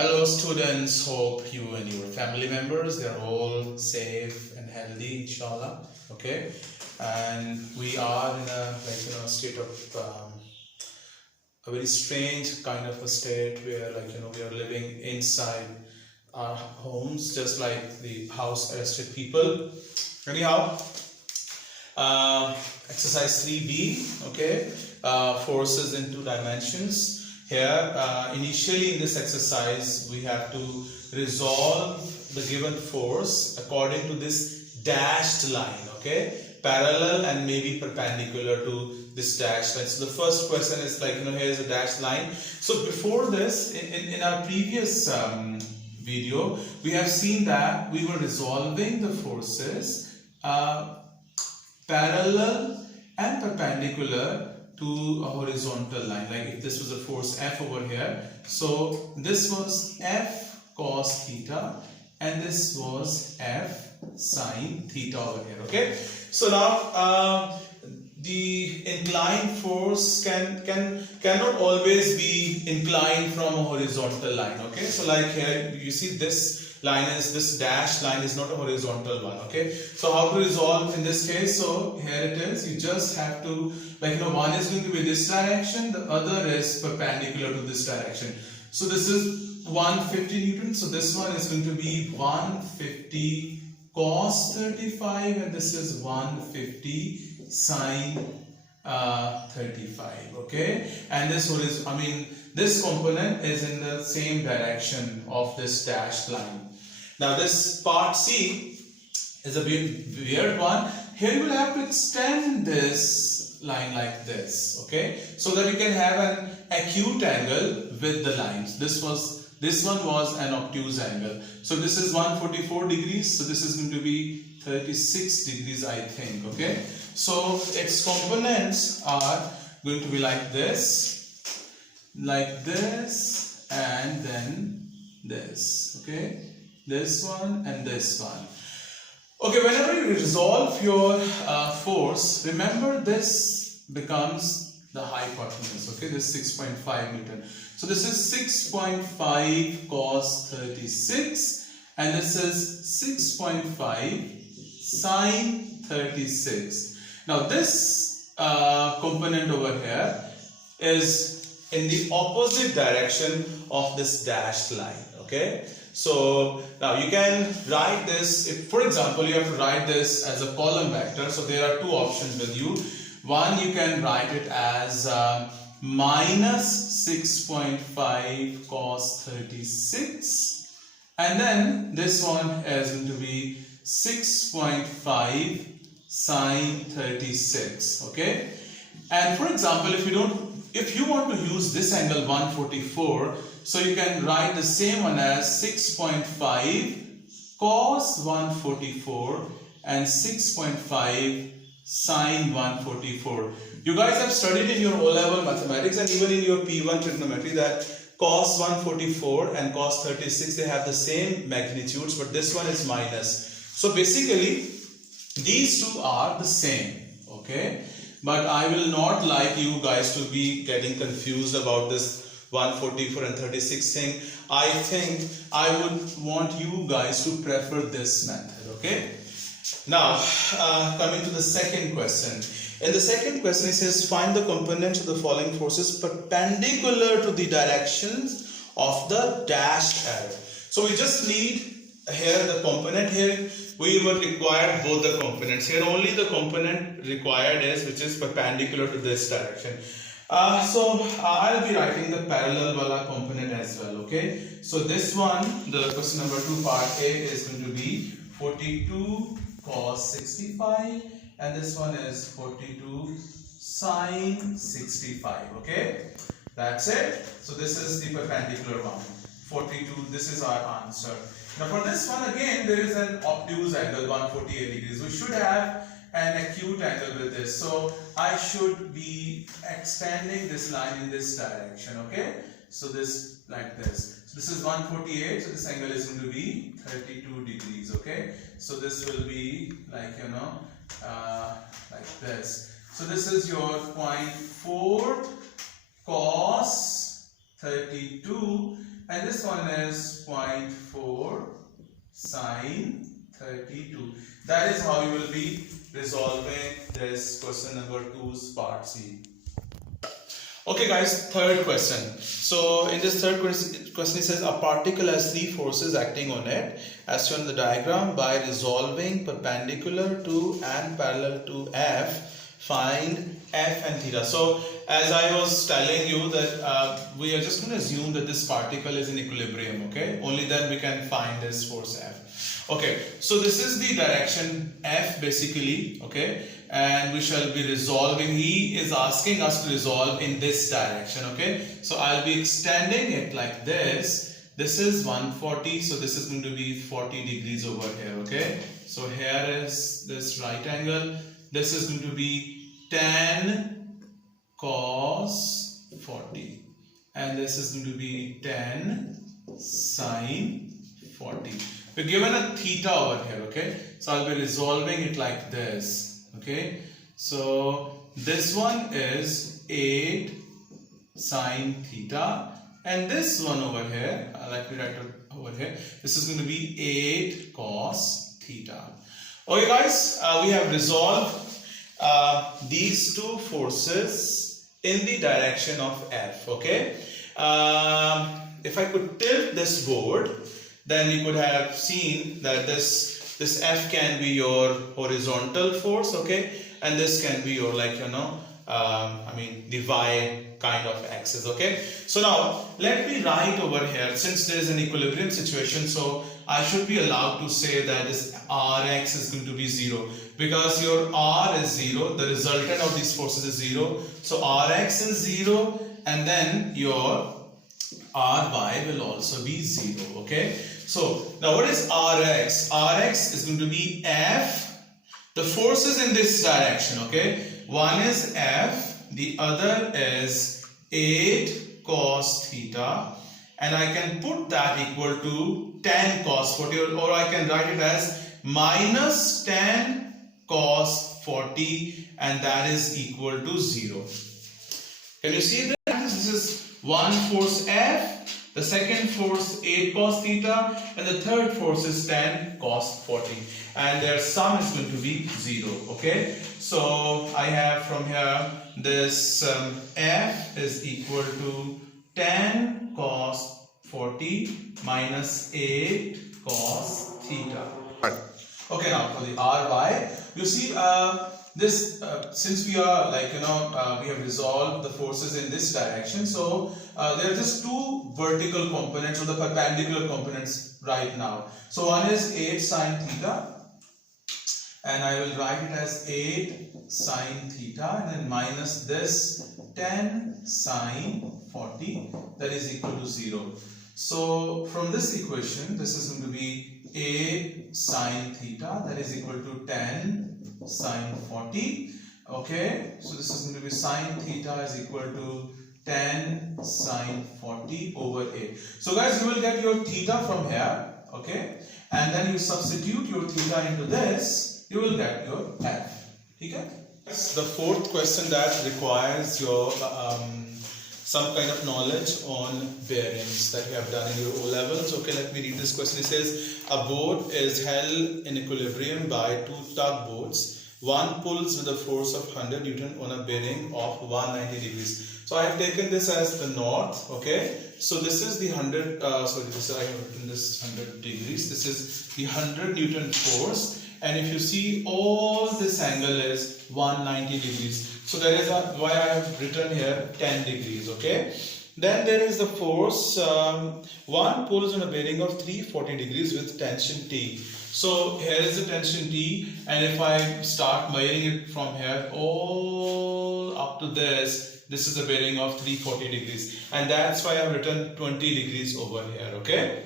Hello students, hope you and your family members they're all safe and healthy inshallah. Okay, and we are in a state of a very strange kind of a state where we are living inside our homes just like the house arrested people. Anyhow, exercise 3B, okay, forces in two dimensions. Here, initially in this exercise, we have to resolve the given force according to this dashed line, okay, parallel and maybe perpendicular to this dashed line. So the first question is here's a dashed line. So before this, in our previous video, we have seen that we were resolving the forces parallel and perpendicular to a horizontal line. Like if this was a force F over here, so this was F cos theta and this was F sin theta over here. Okay, so now the inclined force cannot always be inclined from a horizontal line. Okay, so like here you see this dashed line is not a horizontal one. Okay, so how to resolve in this case? So here it is, you just have to one is going to be this direction, the other is perpendicular to this direction. So this is 150 Newton, so this one is going to be 150 cos 35 and this is 150 sin 35. Okay, and this component is in the same direction of this dashed line. Now this part C is a bit weird one. Here you will have to extend this line like this, okay, so that you can have an acute angle with the lines. This one was an obtuse angle. So this is 144 degrees, so this is going to be 36 degrees, I think. Okay, so its components are going to be like this, and then this. Okay, this one and this one. Okay, whenever you resolve your force, remember this becomes the hypotenuse. Okay, this is 6.5 Newton. So this is 6.5 cos 36 and this is 6.5 sin 36. Now this component over here is in the opposite direction of this dashed line. Okay, so now you can write this, if for example you have to write this as a column vector, so there are two options with you. One, you can write it as minus 6.5 cos 36 and then this one is going to be 6.5 sin 36. Okay, and for example if you want to use this angle 144, so you can write the same one as 6.5 cos 144 and 6.5 sin 144. You guys have studied in your O-level mathematics and even in your P1 trigonometry that cos 144 and cos 36, they have the same magnitudes, but this one is minus. So basically these two are the same. Okay, but I will not like you guys to be getting confused about this 144 and 36 thing. I think I would want you guys to prefer this method. Okay, now coming to the second question. In the second question it says find the components of the following forces perpendicular to the directions of the dashed arrow. So we just need here the component. Here we will require both the components. Here only the component required is which is perpendicular to this direction. So I'll be writing the parallel wala component as well. Okay, so this one, the question number 2 part A is going to be 42 cos 65 and this one is 42 sin 65. Okay, that's it. So this is the perpendicular one, 42. This is our answer. Now for this one again there is an obtuse angle 148 degrees. We should have an acute angle with this, so I should be extending this line in this direction. Okay, so this like this. So this is 148, so this angle is going to be 32 degrees. Okay, so this will be like this. So this is your 0.4 cos 32 and this one is 0.4 sine 32. That is how you will be resolving this question number 2's part C. Okay guys, third question. So in this third question it says a particle has three forces acting on it as shown in the diagram. By resolving perpendicular to and parallel to F, find F and theta. So as I was telling you that we are just going to assume that this particle is in equilibrium, okay? Only then we can find this force F. Okay, so this is the direction F basically, okay? And we shall be resolving. He is asking us to resolve in this direction, okay? So I'll be extending it like this. This is 140, so this is going to be 40 degrees over here, okay? So here is this right angle. This is going to be 10 cos 40, and this is going to be 10 sine 40. We're given a theta over here, okay? So I'll be resolving it like this. Okay, so this one is 8 sine theta, and this one over here, let me write it over here, this is going to be 8 cos theta. Okay guys, we have resolved these two forces in the direction of F, okay? If I could tilt this board, then you could have seen that this F can be your horizontal force, okay, and this can be your, like, the Y kind of axis, okay. So now let me write over here, since there is an equilibrium situation, so I should be allowed to say that this Rx is going to be 0, because your R is 0, the resultant of these forces is 0, so Rx is 0, and then your Ry will also be 0, okay. So now what is Rx? Rx is going to be F, the forces in this direction, okay. One is F, the other is 8 cos theta, and I can put that equal to 10 cos 40, or I can write it as minus 10 cos 40, and that is equal to 0. Can you see that? This is one force F, the second force 8 cos theta, and the third force is 10 cos 40, and their sum is going to be 0, okay. So I have from here this F is equal to 10 cos 40 minus 8 cos theta. Okay, now for the Ry, you see this since we are we have resolved the forces in this direction, so there are just two vertical components or the perpendicular components right now. So one is 8 sine theta, and I will write it as 8 sine theta, and then minus this 10 sine 40, that is equal to 0. So from this equation, this is going to be 8 sine theta, that is equal to 10 sine 40. Okay, so this is going to be sine theta is equal to 10 sine 40 over 8. So guys, you will get your theta from here, okay, and then you substitute your theta into this, you will get your F. Okay? The fourth question that requires your some kind of knowledge on bearings that you have done in your O levels. Okay, let me read this question. It says a boat is held in equilibrium by two tugboats. One pulls with a force of 100 Newton on a bearing of 190 degrees. So I have taken this as the north. Okay, so this is the 100. I have written this 100 degrees. This is the 100 Newton force. And if you see, all this angle is 190 degrees. So that is why I have written here 10 degrees, okay. Then there is the force, one pulls on a bearing of 340 degrees with tension T. So here is the tension T, and if I start measuring it from here all up to this is a bearing of 340 degrees. And that's why I have written 20 degrees over here, okay.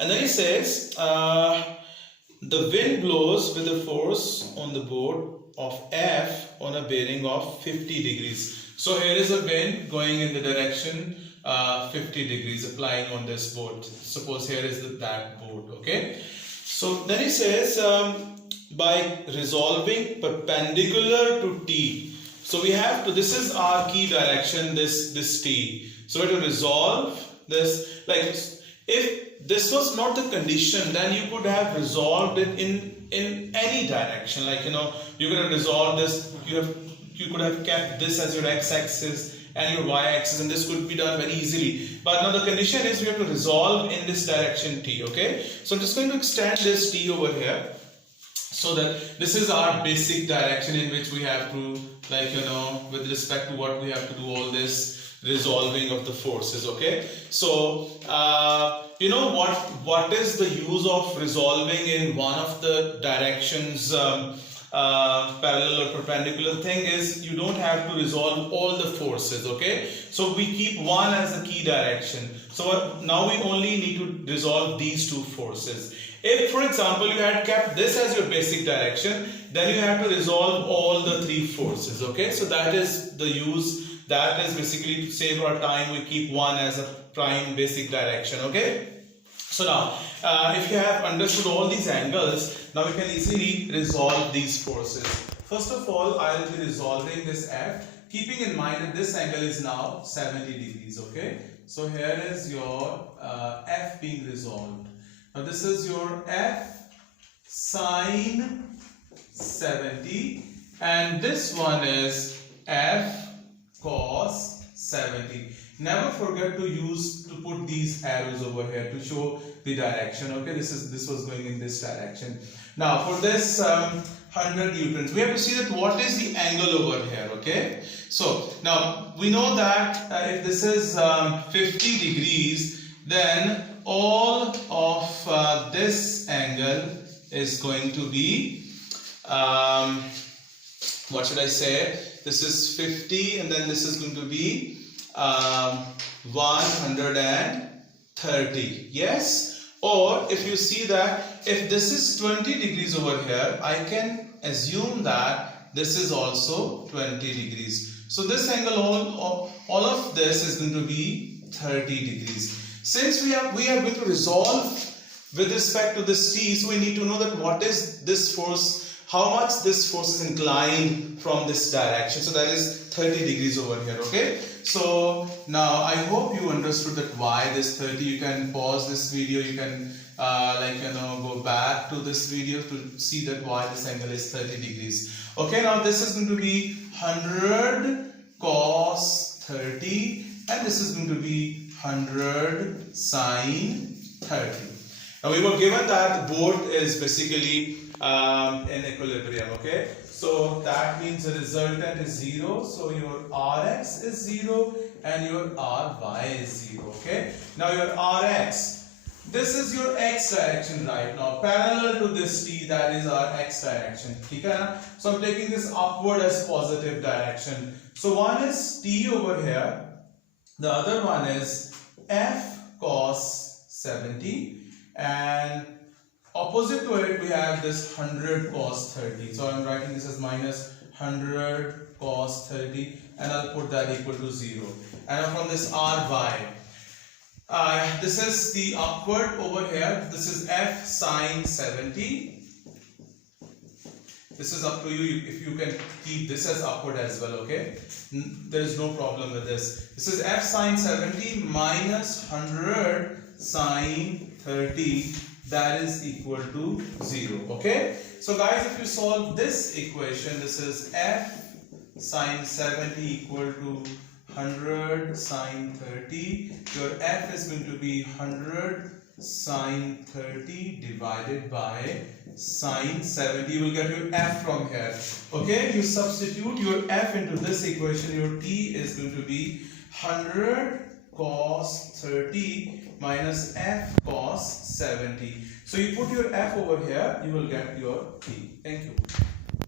And then he says, the wind blows with a force on the board of F on a bearing of 50 degrees. So here is a wind going in the direction 50 degrees applying on this board. Suppose here is that board, okay. So then he says by resolving perpendicular to T. So we have to, this is our key direction, this T. So we have to resolve this, like if this was not the condition, then you could have resolved it in any direction. Like you could have resolved this. You could have kept this as your x-axis and your y-axis, and this could be done very easily. But now the condition is we have to resolve in this direction t. Okay, so I'm just going to extend this t over here, so that this is our basic direction in which we have to, like with respect to what we have to do all this resolving of the forces. Okay, so what is the use of resolving in one of the directions, parallel or perpendicular? Thing is, you don't have to resolve all the forces. Okay, so we keep one as the key direction. So now we only need to resolve these two forces. If, for example, you had kept this as your basic direction, then you have to resolve all the three forces. Okay, so that is the use. That is basically to save our time. We keep one as a prime basic direction. Okay, so now if you have understood all these angles, now we can easily resolve these forces. First of all, I will be resolving this f, keeping in mind that this angle is now 70 degrees. Okay, so here is your f being resolved. Now this is your f sine 70, and this one is f cos 70. Never forget to put these arrows over here to show the direction. Okay, this was going in this direction. Now for this 100 newtons, we have to see that what is the angle over here. Okay, so now we know that if this is 50 degrees, then all of this angle is going to be what should I say? This is 50, and then this is going to be 130. Yes? Or if you see that if this is 20 degrees over here, I can assume that this is also 20 degrees. So this angle, all of this is going to be 30 degrees. Since we are going to resolve with respect to this t, so we need to know that what is this force, how much this force is inclined from this direction. So that is 30 degrees over here. Okay, so now I hope you understood that why this 30. You can pause this video, you can go back to this video to see that why this angle is 30 degrees. Okay, now this is going to be 100 cos 30, and this is going to be 100 sine 30. Now we were given that both is basically in equilibrium. Okay, so that means the resultant is 0. So your Rx is 0 and your Ry is 0. Okay, now your Rx, this is your x direction right now, parallel to this t, that is our x direction. Okay, so I'm taking this upward as positive direction. So one is t over here, the other one is f cos 70, and opposite to it we have this 100 cos 30. So I'm writing this as minus 100 cos 30, and I'll put that equal to 0. And from this Ry, this is the upward over here. This is f sine 70. This is up to you if you can keep this as upward as well. Okay, there is no problem with this. This is f sine 70 minus 100 sine 30, that is equal to 0. Okay, so guys, if you solve this equation, this is f sine 70 equal to 100 sine 30. Your f is going to be 100 sine 30 divided by sine 70. You will get your f from here. Okay, you substitute your f into this equation. Your t is going to be 100 cos 30 minus f cos 70. So you put your f over here, you will get your t. Thank you.